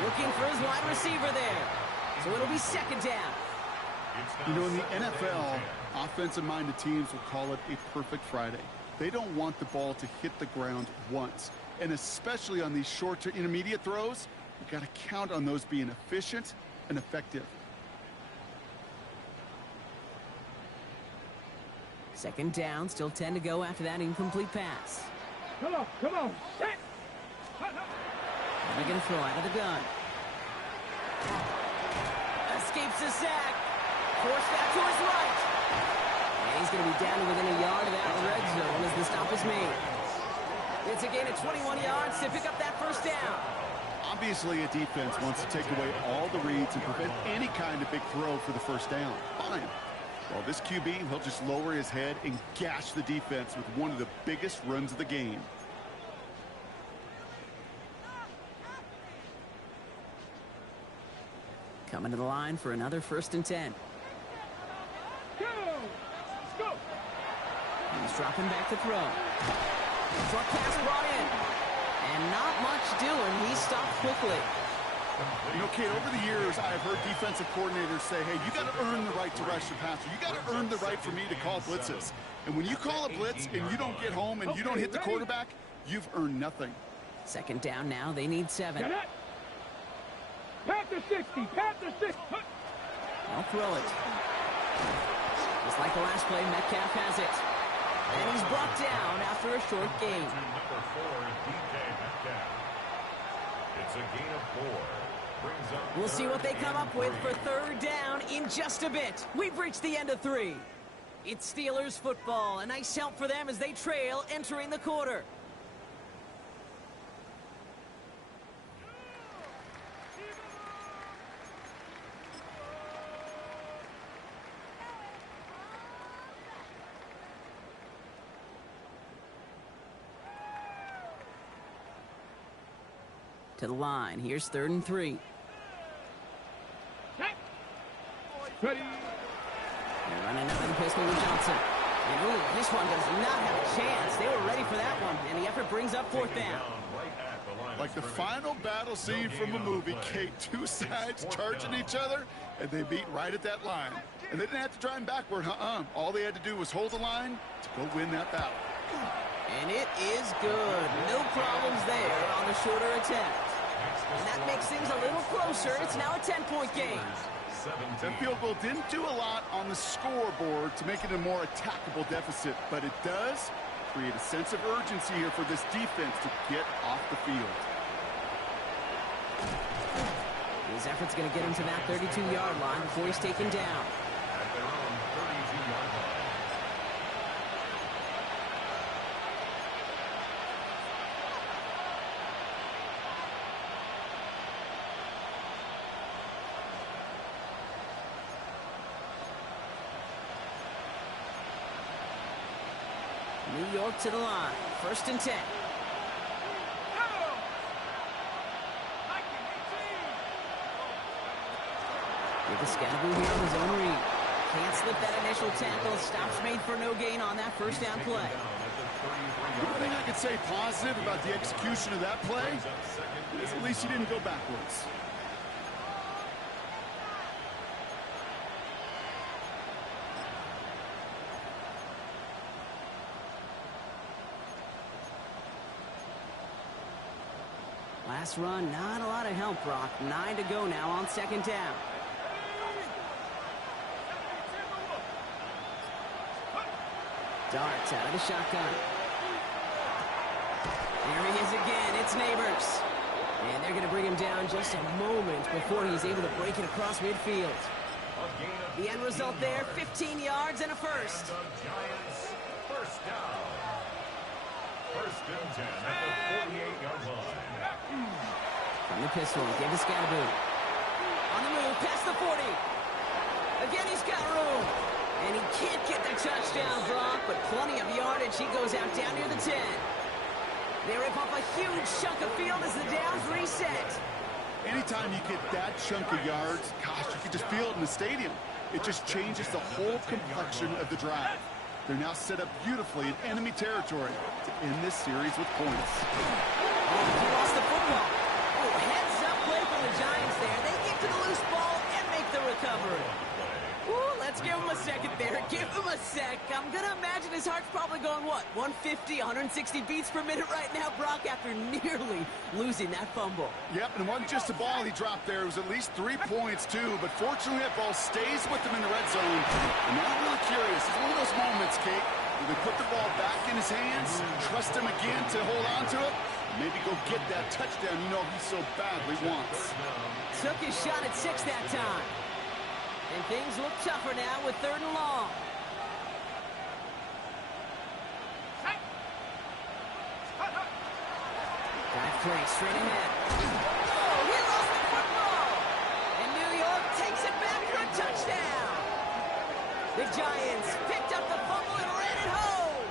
Looking for his wide receiver there. So it'll be second down. You know, in the NFL, offensive-minded teams will call it a perfect Friday. They don't want the ball to hit the ground once. And especially on these short to intermediate throws, you got to count on those being efficient and effective. Second down, still 10 to go after that incomplete pass. Come on, set. They're going to throw out of the gun. Escapes the sack. Forced back to his right. And he's going to be down to within a yard of that red zone as the stop is made. It's a gain of 21 yards to pick up that first down. Obviously, a defense wants to take away all the reads and prevent any kind of big throw for the first down. Fine. Well, this QB, he'll just lower his head and gash the defense with one of the biggest runs of the game. Coming to the line for another 1st and 10. Go! He's dropping back to throw. Short pass brought in. And not much doing. He stopped quickly. You know, Kate, over the years, I've heard defensive coordinators say, hey, you got to earn the right to rush the passer. You got to earn the right for me to call blitzes. And when you call a blitz and you don't get home and you don't hit the quarterback, you've earned nothing. Second down now. They need 7. Pat the 60. They'll throw it. Just like the last play, Metcalf has it. And he's brought down after a short gain. Number 4, DK Metcalf. It's a gain of 4. Brings up We'll see what they come up with for third down in just a bit. We've reached the end of 3. It's Steelers football. A nice help for them as they trail entering the quarter. To the line. Here's 3rd and 3. Ready. They're running another pistol with Johnson. And ooh, this one does not have a chance. They were ready for that one. And the effort brings up 4th down. Like the final battle scene from a movie, Kate, 2 sides charging each other, and they beat right at that line. And they didn't have to drive backward, All they had to do was hold the line to go win that battle. And it is good. No problems there on the shorter attempt. And that makes things a little closer. It's now a 10-point game. That field goal didn't do a lot on the scoreboard to make it a more attackable deficit, but it does create a sense of urgency here for this defense to get off the field. His effort's going to get him to that 32-yard line before he's taken down. At their own 32-yard line. New York to the line. 1st and 10. With the Scannable here on his own read. Can't slip that initial tackle. Stops made for no gain on that first down play. The thing I could say positive about the execution of that play is at least he didn't go backwards. Last run, not a lot of help, Brock. 9 to go now on 2nd down. Darts out of the shotgun. There he is again. It's Neighbors. And they're going to bring him down just a moment before he's able to break it across midfield. The end result there, 15 yards and a first. The Giants, first down. 1st and 10 at the 48-yard line. From In the pistol, give to Scatterboot. On the move, past the 40. Again, he's got room. And he can't get the touchdown, Brock, but plenty of yardage. He goes out down near the 10. They rip off a huge chunk of field as the downs reset. Anytime you get that chunk of yards, gosh, you can just feel it in the stadium. It just changes the whole complexion of the drive. They're now set up beautifully in enemy territory to end this series with points. Oh, he lost the football. Oh, heads up play from the Giants there. They get to the loose ball and make the recovery. Ooh, let's give him a second there. Give him a sec. I'm going to imagine his heart's probably going, what, 150, 160 beats per minute right now, Brock, after nearly losing that fumble. Yep, and it wasn't just a ball he dropped there. It was at least 3 points, too. But fortunately, that ball stays with him in the red zone. And now I'm really curious. It's one of those moments, Kate, where they put the ball back in his hands, trust him again to hold on to it, maybe go get that touchdown you know he so badly wants. Took his shot at 6 that time. And things look tougher now with 3rd and long. Drive play straight ahead. Oh, he lost the football! And New York takes it back for a touchdown. The Giants picked up the fumble and ran it home.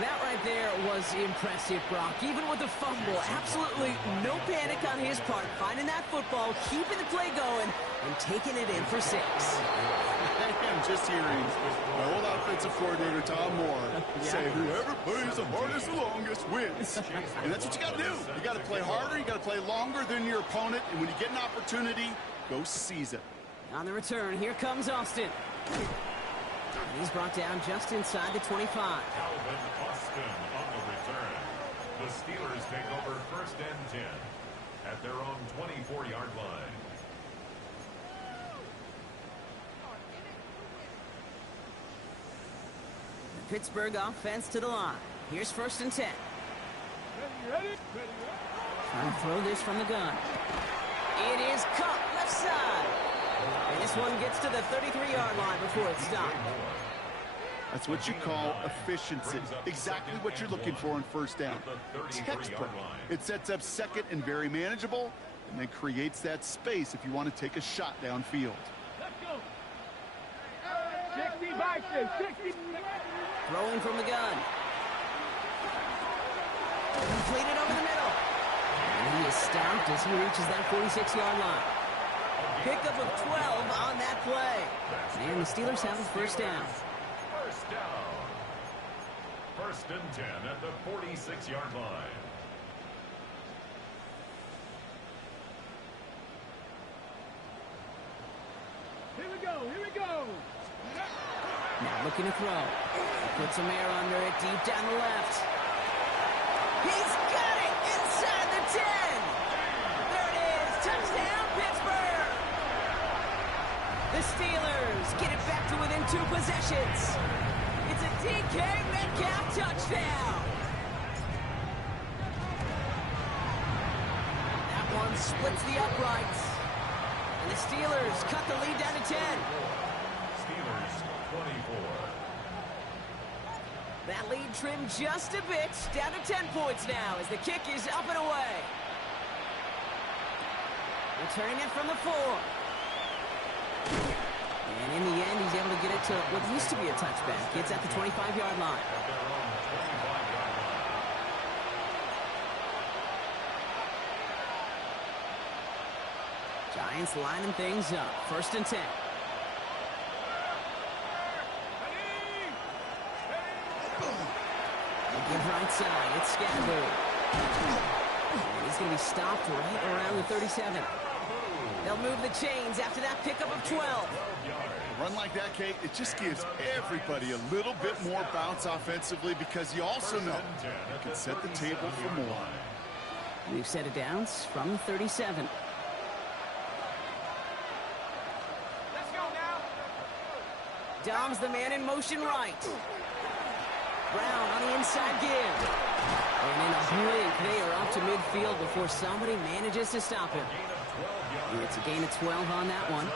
That right there was impressive, Brock. Even with the fumble, absolutely no panic on his part. Finding that football, keeping the play going, and taking it in for 6. I'm just hearing my old offensive coordinator, Tom Moore, say whoever plays the hardest the longest wins. And that's what you got to do. You got to play harder, you got to play longer than your opponent, and when you get an opportunity, go seize it. On the return, here comes Austin. And he's brought down just inside the 25. Calvin Austin on the return. The Steelers take over 1st and 10 at their own 24-yard line. The Pittsburgh offense to the line. Here's 1st and 10. Ready? Trying to throw this from the gun. It is caught left side. And this one gets to the 33-yard line before it's stopped. That's what you call efficiency. Exactly what you're looking for in 1st down. Textbook. It sets up 2nd and very manageable, and then creates that space if you want to take a shot downfield. Let's go. 60 back there, 60. Throwing from the gun. Completed over the middle. And he is stopped as he reaches that 46-yard line. Pickup of 12 on that play. And the Steelers have a 1st down. 1st down. 1st and 10 at the 46-yard line. Here we go. Now looking to throw. He puts some air under it, deep down the left. He's got it inside the 10. There it is. Touchdown, Pittsburgh. The Steelers get it back to within 2 possessions. It's a DK Metcalf touchdown. That one splits the uprights. And the Steelers cut the lead down to 10. Steelers 24. That lead trimmed just a bit, down to 10 points now as the kick is up and away. Returning it from the 4. And in the end, he's able to get it to what used to be a touchback. It's at the 25-yard line. At their own 25-yard line. Giants lining things up. 1st and 10. They give right side. It's Scatterboot. And he's going to be stopped right around the 37. They'll move the chains after that pickup of 12. A run like that, Kate, it just gives everybody a little bit more bounce offensively because you also know you can set the table for more. We've set it downs from the 37. Let's go now. Dom's the man in motion right. Brown on the inside give. And in a blink, they are up to midfield before somebody manages to stop him. It's a gain of 12 on that one.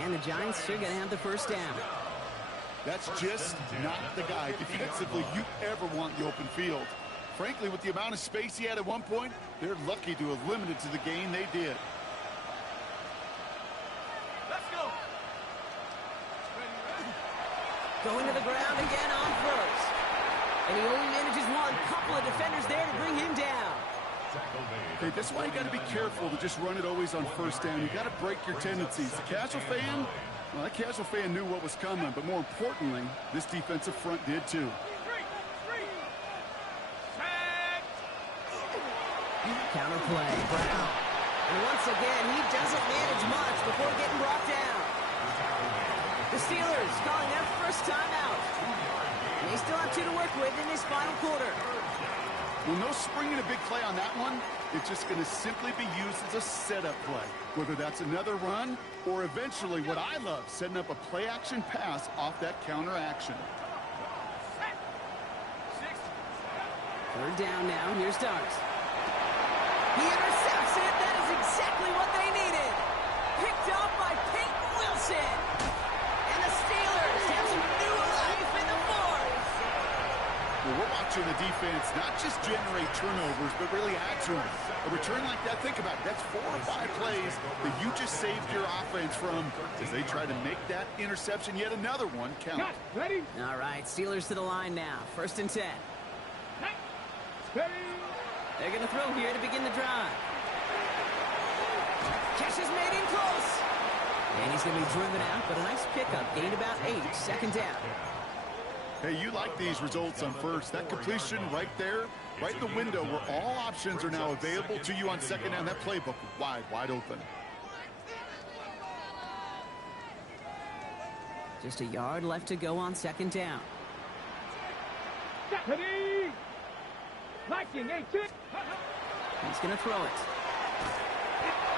And the Giants are going to have the 1st down. That's just not the guy defensively you ever want in the open field. Frankly, with the amount of space he had at one point, they're lucky to have limited to the gain they did. Let's go. Going to the ground again on first. And he only manages one. Couple of defenders there to bring him down. Okay, that's why you got to be careful to just run it always on first down. You got to break your tendencies. The casual fan, well, that casual fan knew what was coming, but more importantly, this defensive front did too. Counter play, Brown. And once again, he doesn't manage much before getting brought down. The Steelers calling their first timeout. And they still have 2 to work with in this final quarter. Well, no springing a big play on that one. It's just going to simply be used as a setup play. Whether that's another run or eventually what I love, setting up a play-action pass off that counter action. Third down now. Here's Starks. He intercepts it. That is exactly what they needed. Picked up by Peyton Wilson. And the Steelers have some new life in the fourth. Well, we're watching the defense not just generate turnovers, but really add to them. A return like that, think about it. That's 4 or 5 plays that you just saved your offense from as they try to make that interception, yet another one, count. Ready? All right, Steelers to the line now. 1st and 10. Ready? They're going to throw here to begin the drive. Catch is made in close. And he's going to be driven out, but a nice pickup. Gained about 8. 2nd down. Hey, you like these results on first. That completion right there, right in the window where all options are now available to you on 2nd down. That playbook wide open. Just a yard left to go on 2nd down. Ready? Liking, ain't it? He's going to throw it.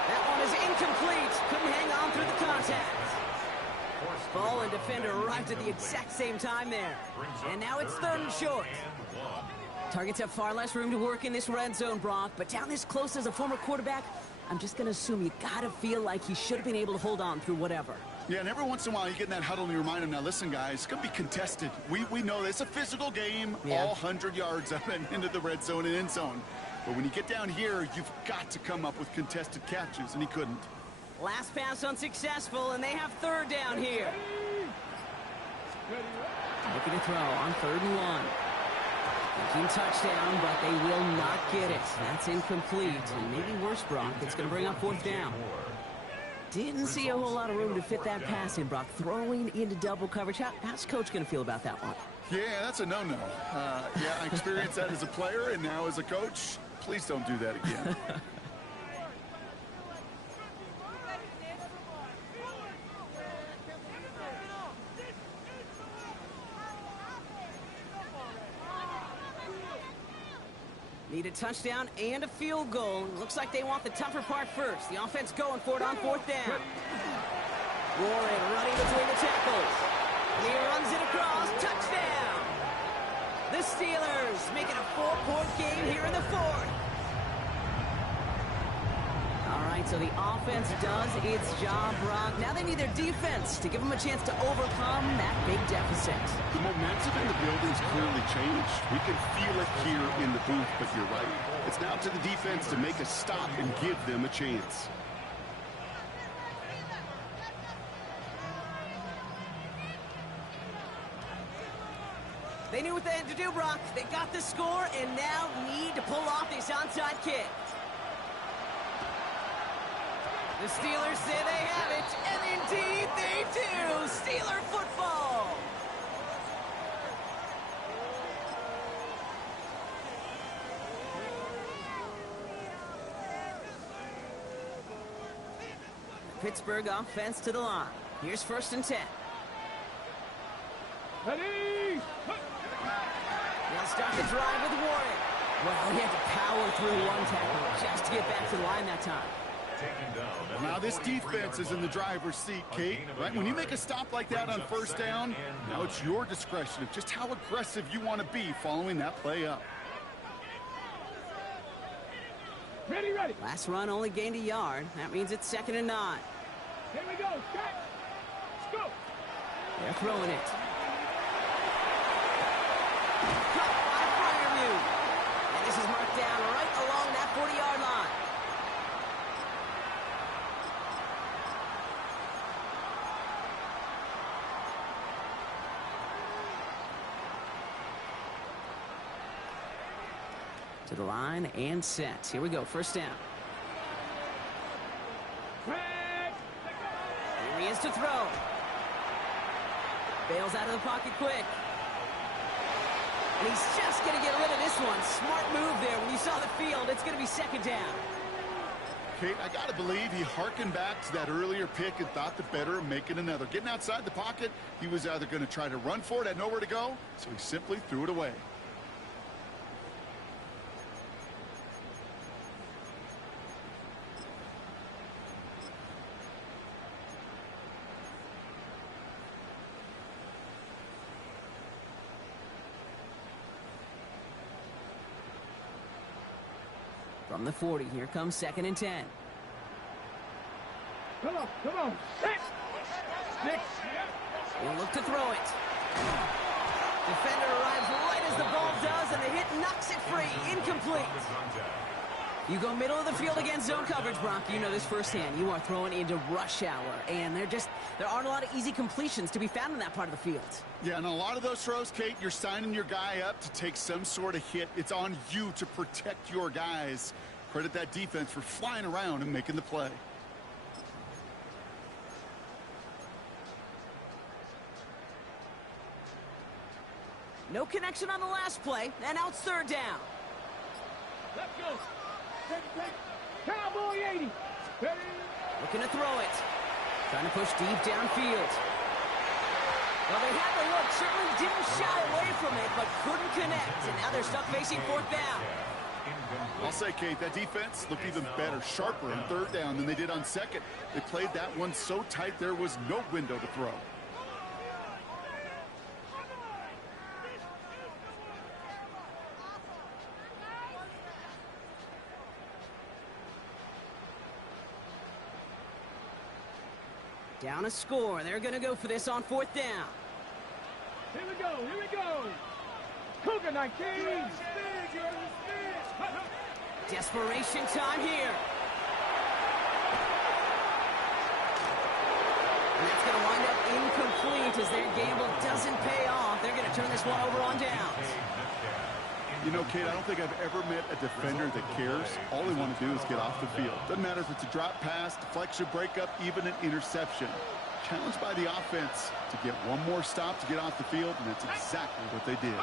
That one is incomplete. Couldn't hang on through the contact. Ball and defender arrived at the exact same time there. And now it's 3rd and short. Targets have far less room to work in this red zone, Brock. But down this close as a former quarterback, I'm just going to assume you got to feel like he should have been able to hold on through whatever. Yeah, and every once in a while you get in that huddle and you remind them, now listen, guys, it's going to be contested. We know it's a physical game, all 100 yards up and into the red zone and end zone. But when you get down here, you've got to come up with contested catches, and he couldn't. Last pass unsuccessful, and they have 3rd down here. Looking to throw on 3rd and 1. Thinking touchdown, but they will not get it. That's incomplete, and maybe worse, Brock. It's going to bring up 4th down. Didn't see a whole lot of room to fit that pass in, Brock. Throwing into double coverage. How's Coach going to feel about that one? Yeah, that's a no-no. Yeah, I experienced that as a player, and now as a coach, please don't do that again. Need a touchdown and a field goal. Looks like they want the tougher part first. The offense going for it on 4th down. Warren running between the tackles. And he runs it across. Touchdown! The Steelers making a 4-point game here in the 4th. All right, so the offense does its job, Brock. Now they need their defense to give them a chance to overcome that big deficit. The momentum in the building's clearly changed. We can feel it here in the booth, but you're right. It's now to the defense to make a stop and give them a chance. They knew what they had to do, Brock. They got the score and now need to pull off this onside kick. The Steelers say they have it, and indeed they do. Steeler football. Pittsburgh offense to the line. Here's 1st and 10. Ready? They'll start the drive with Warren. Well, he had to power through one tackle just to get back to the line that time. Now this defense is in the driver's seat, Kate. Right? When you make a stop like that on 1st down, now it's your discretion of just how aggressive you want to be following that play up. Ready, ready. Last run only gained a yard. That means it's 2nd and 9. Here we go. Set. Let's go. They're throwing it. Caught by Freiermuth. Steelers is marked down right along that 40-yard line. To the line and set. Here we go, first down. Here he is to throw. Bails out of the pocket quick. And he's just going to get rid of this one. Smart move there. When you saw the field, it's going to be second down. Kate, I got to believe he harkened back to that earlier pick and thought the better of making another. Getting outside the pocket, he was either going to try to run for it, had nowhere to go, so he simply threw it away. From the 40, here comes second and 10. Come on. Six. He'll look to throw it. Defender arrives right as the ball does, and the hit knocks it free. Incomplete. You go middle of the field against zone coverage, Brock. You know this firsthand. You are throwing into rush hour, and there aren't a lot of easy completions to be found in that part of the field. Yeah, and a lot of those throws, Kate, you're signing your guy up to take some sort of hit. It's on you to protect your guys. Credit that defense for flying around and making the play. No connection on the last play, and now it's third down. Let's go. Cowboy 80. Ready? Looking to throw it. Trying to push deep downfield. Well, they had the look, certainly didn't shy away from it, but couldn't connect. And now they're stuck facing fourth down. I'll say, Kate, that defense looked even better, sharper on third down than they did on second. They played that one so tight there was no window to throw. Down a score. They're going to go for this on fourth down. Here we go. Cougar 19. Desperation time here. And that's going to wind up incomplete as their gamble doesn't pay off. They're going to turn this one over on downs. You know, Kate, I don't think I've ever met a defender that cares. All they want to do is get off the field. Doesn't matter if it's a drop pass, deflection, breakup, even an interception. Challenged by the offense to get one more stop to get off the field, and that's exactly what they did.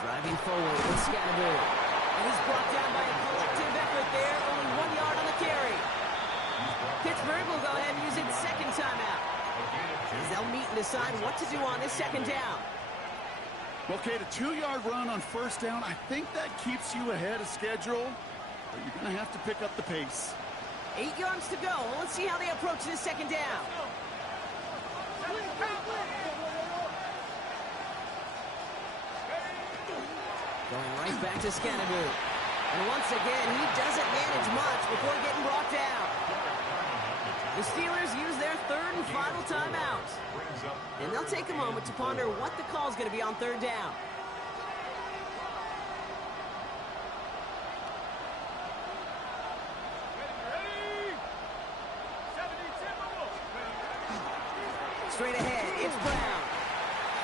Driving forward with Scatterbury. And he's brought down by a collective effort there. Only 1 yard on the carry. Pittsburgh will go ahead and use its second timeout, as they'll meet and decide what to do on this second down. Well, Kate, a 2-yard run on first down, I think that keeps you ahead of schedule, but you're going to have to pick up the pace. 8 yards to go. Well, let's see how they approach this second down. Going right back to Scatterbury. And once again, he doesn't manage much before getting brought down. The Steelers use their third and final timeout. And they'll take a moment to ponder what the call is going to be on third down. Straight ahead, it's Brown.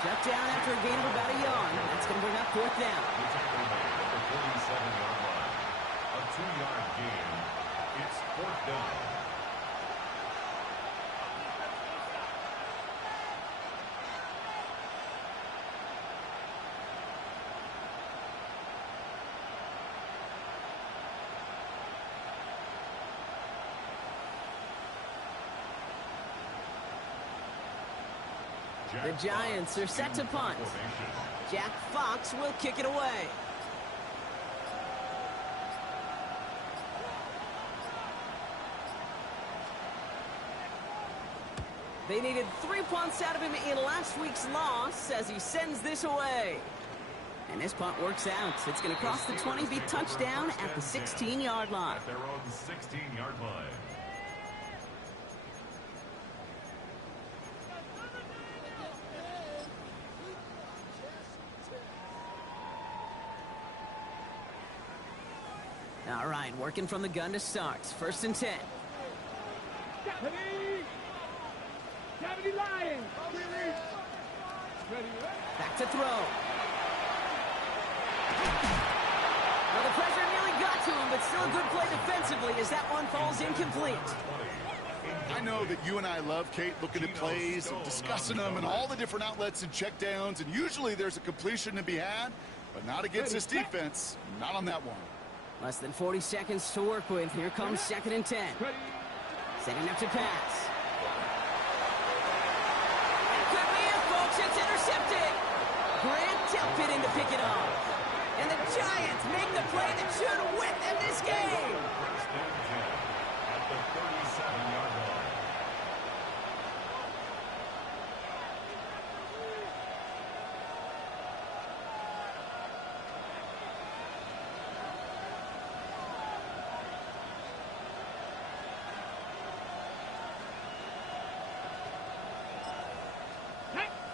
Shut down after a gain of about a yard. That's going to bring up fourth down. The 47-yard line. A 2-yard gain. It's fourth down. The Giants are set to punt. Jack Fox will kick it away. They needed 3 punts out of him in last week's loss as he sends this away. And this punt works out. It's going to cross the 20, be touchdown at the 16-yard line. At their own 16-yard line. All right, working from the gun to start. 1st and 10. Deputy Lions. Ready. Back to throw. Well, the pressure nearly got to him, but still a good play defensively as that one falls incomplete. I know that you and I love, Kate, looking at plays and discussing them and all the different outlets and checkdowns, and usually there's a completion to be had, but not against this defense. Not on that one. Less than 40 seconds to work with. Here comes 2nd and 10. Setting up to pass. It could be it, folks. It's intercepted. Grant Delpit in to pick it off. And the Giants make the play that should win them this game. 1st and 10 at the 37-yard line.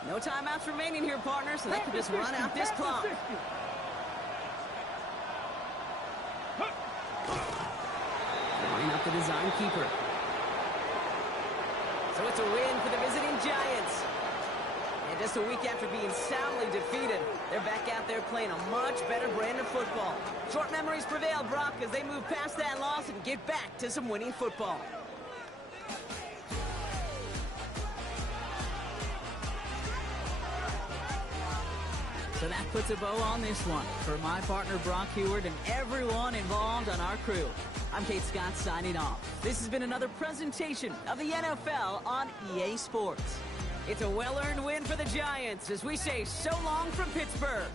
No timeouts remaining here, partner, so they can just run out this clock. Line up the design keeper. So it's a win for the visiting Giants. And just a week after being soundly defeated, they're back out there playing a much better brand of football. Short memories prevail, Brock, as they move past that loss and get back to some winning football. So that puts a bow on this one. For my partner, Brock Heward, and everyone involved on our crew, I'm Kate Scott signing off. This has been another presentation of the NFL on EA Sports. It's a well-earned win for the Giants as we say so long from Pittsburgh.